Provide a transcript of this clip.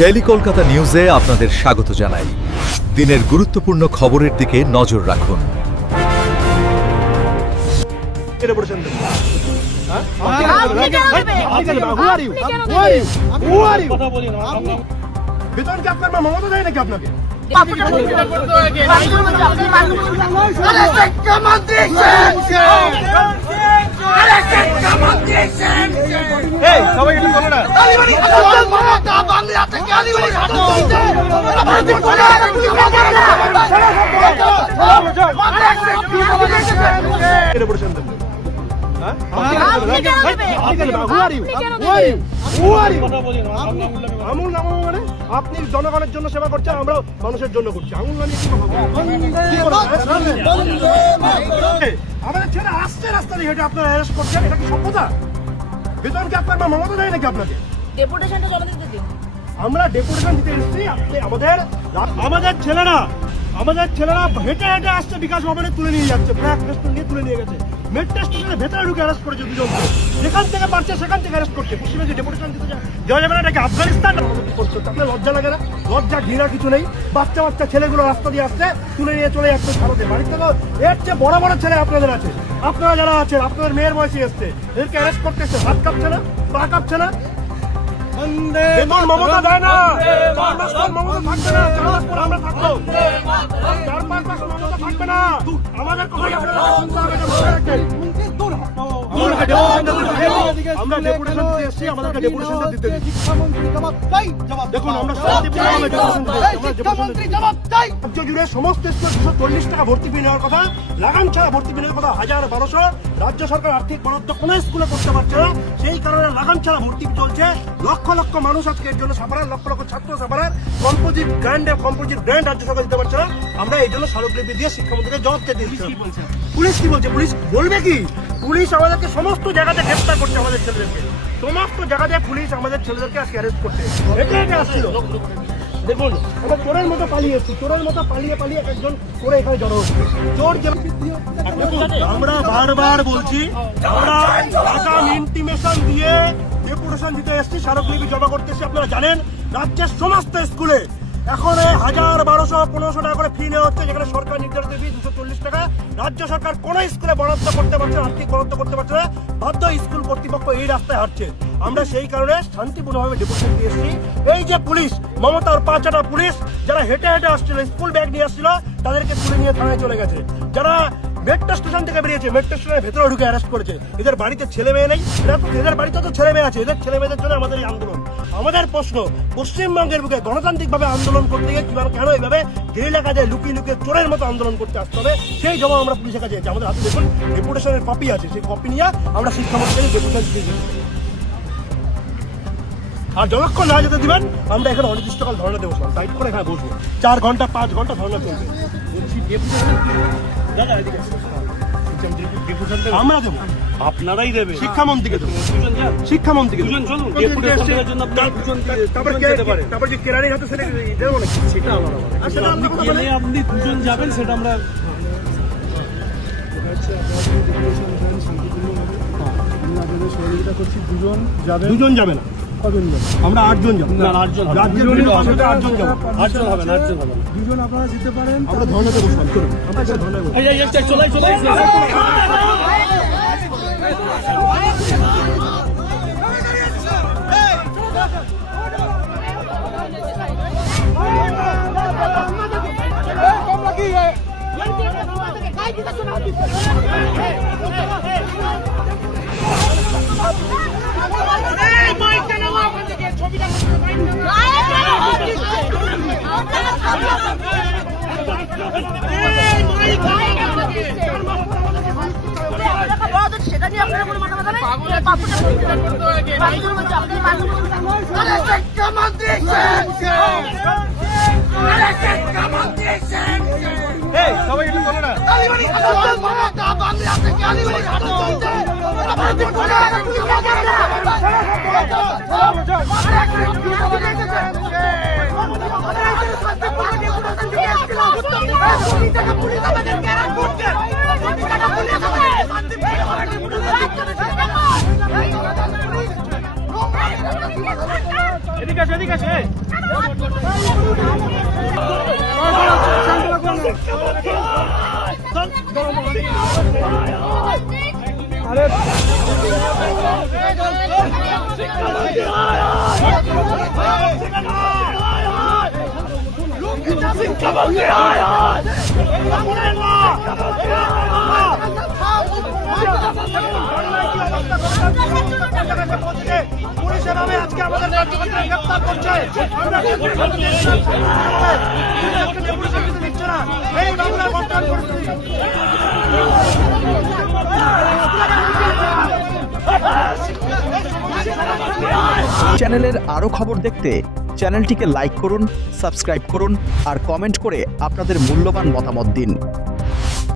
Daily Kolkata নিউজে আপনাদের স্বাগত জানাই। দিনের গুরুত্বপূর্ণ খবরের দিকে নজর রাখুন। বেতন কি আপনার মা মমতা দেয় নাকি আপনাকে? সবাই একটু বলো না। আপনি জনগণের জন্য সেবা করছেন, আমরা মানুষের জন্য করছি। আঙুল নামিয়ে আমাদের ছেলে আসছে রাস্তা দিয়ে হেঁটে আপনারা অ্যারেস্ট করছেন, এটা কি সভ্যতা? বেতন কি আপনার মা মমতা দেয় নাকি আপনাকে? ডেপুটেশনটা জমা দিতে দিন। আমরা ডেপুটেশন দিতে এসেছি। আপনি আমাদের ছেলেরা হেঁটে হেঁটে আসছে, বিকাশ ভবনে তুলে নিয়ে যাচ্ছে, ব্ল্যাক রেস্টুরেন্ট নিয়ে তুলে নিয়ে গেছে। মেট্রো স্টেশনের ভেতরে ঢুকে অ্যারেস্ট করেছে দুজনকে, যেখান থেকে পারছে সেখান থেকে অ্যারেস্ট করছে। পশ্চিমবঙ্গে ডেপুটেশন দিতে যাওয়া যাবে না, এটাকে আফগানিস্তান করছে। আপনার লজ্জা লাগে না? লজ্জা ঘৃণা কিছু নেই? বাচ্চা বাচ্চা ছেলেগুলো রাস্তা দিয়ে আসছে, তুলে নিয়ে চলে যাচ্ছে ভারতে। বাড়িতে তো এর চেয়ে বড় বড় ছেলে আপনাদের আছে। আপনারা যারা আছেন, আপনাদের মেয়ের বয়সে এসছে, এদেরকে অ্যারেস্ট করতে এসছে। হাত কাঁপছে না? পা কাঁপছে না? বেতন মমতা দেয় না, 4 মাস পর মমতা থাকবে না, 4 মাস পর আমরা থাকবো। 4-5 মাস মমতা থাকবে না। আমাদের কথাই আপনারা শুনতে হবে না, মনে রাখবেন। আমরা ডেপুটেশন দিতে এসেছি, আমাদেরকে ডেপুটেশনটা দিতে দিন। দেখুন, আমরা রাজ্য জুড়ে সমস্ত স্কুলে 240 টাকা ভর্তি ফি নেওয়ার কথা, লাগাম ছাড়া ভর্তি ফি নেওয়ার কথা 1000-1200। রাজ্য সরকার আর্থিক বরাদ্দ কোনো স্কুলে করতে পারছে না, সেই কারণে লাগাম ছাড়া ভর্তি চলছে। লক্ষ লক্ষ মানুষ আজকে এর জন্য সাফারার, লক্ষ লক্ষ ছাত্র সাফারার। কম্পোজিট গ্র্যান্ড রাজ্য সরকার দিতে পারছে না। আমরা এই জন্য স্মারকলিপি দিয়ে শিক্ষামন্ত্রীকে জবাব দিতে দিচ্ছি। পুলিশ কি বলছে? পুলিশ বলবে কি? পুলিশ আমাদেরকে সমস্ত জায়গাতে গ্রেফতার করছে, আমাদের ছেলেদেরকে সমস্ত জায়গাতে পুলিশ আমাদের ছেলেদেরকে আজকে অ্যারেস্ট করছে। এটা আসছিল। দেখুন, আমরা চোরের মতো পালিয়ে এসেছি, চোরের মতো পালিয়ে একজন করে এখানে জড়ো হচ্ছে। চোর আমরা বারবার বলছি, আমরা আগাম ইন্টিমেশন দিয়ে ডেপুটেশন দিতে এসেছি, স্মারকলিপি জমা করতে এসেছি। আপনারা জানেন, রাজ্যের সমস্ত স্কুলে এখন 1000-1200-1500 টাকা করে ফি নেওয়া হচ্ছে, যেখানে সরকার নির্ধারিত ফি 240 টাকা। রাজ্য সরকার কোন স্কুলে বরাদ্দ করতে পারছে না, আর্থিক বরাদ্দ করতে পারছে না, বাধ্য স্কুল কর্তৃপক্ষ এই রাস্তায় হাঁটছে। আমরা সেই কারণে শান্তিপূর্ণভাবে ডেপুটেশন দিয়ে এসেছি। এই যে পুলিশ, মমতার 5টা পুলিশ, যারা হেঁটে হেঁটে আসছিল, স্কুল ব্যাগ নিয়ে আসছিল, তাদেরকে তুলে নিয়ে থানায় চলে গেছে। যারা মেট্রো স্টেশন থেকে বেরিয়েছে, মেট্রো স্টেশনের ভেতরে ঢুকে অ্যারেস্ট করেছে। এদের বাড়িতে ছেলে মেয়ে নেই? এদের বাড়িতে তো ছেলে মেয়ে আছে। এদের ছেলে মেয়েদের জন্য আমাদের এই আন্দোলন। আমাদের প্রশ্ন, পশ্চিমবঙ্গের বুকে গণতান্ত্রিকভাবে আন্দোলন করতে গিয়ে কিভাবে, কেন এইভাবে গেরিলা কাজে লুকিয়ে লুকিয়ে চোরের মতো আন্দোলন করতে আসতে হবে? সেই জবাব আমরা পুলিশের কাছে আমাদের হাতে দেখুন ডেপুটেশনের কপি আছে, সেই কপি নিয়ে আমরা শিক্ষামন্ত্রীকে ডেপুটেশন দিয়ে দিই। আর যতক্ষণ না যেতে দিবেন, আমরা এখানে অনির্দিষ্টকাল ধর্ণা দেবো, টাইট করে এখানে বসবো। 4 ঘন্টা 5 ঘন্টা ধর্ণা চলবে। আমরা দেবো, আপনারাই দেবে, শিক্ষামন্ত্রীকে দেবো, শিক্ষামন্ত্রীকে তারপর যে কেরানির হাতে ছেলে দেবো নাকি, সেটা আলাদা। আপনি দুজন যাবেন, সেটা আমরা সহযোগিতা করছি। দুজন যাবে না, আমরা 8 জন যাবো। 8 জন হবে, 8 জন যাবো। 8 জন হবে না, 8 জন হবে না। দুজন আপনারা যেতে পারেন। আমরা ধর্ণাতে বসবো, আমরা ধর্ণায় বসবো। চলাই সেটা নিয়ে আপনারা কোনো মাথা ব্যথা নেই? সবাই একটু বলো না। পুলিশ পুলিশের নামে আজকে আমাদের কার্যকর্তা গ্রেফতার করছে। আমরা নিচ্ছে না এই বাংলার বর্তমান পরিস্থিতি। চ্যানেলের আরও খবর দেখতে চ্যানেলটিকে লাইক করুন, সাবস্ক্রাইব করুন আর কমেন্ট করে আপনাদের মূল্যবান মতামত দিন।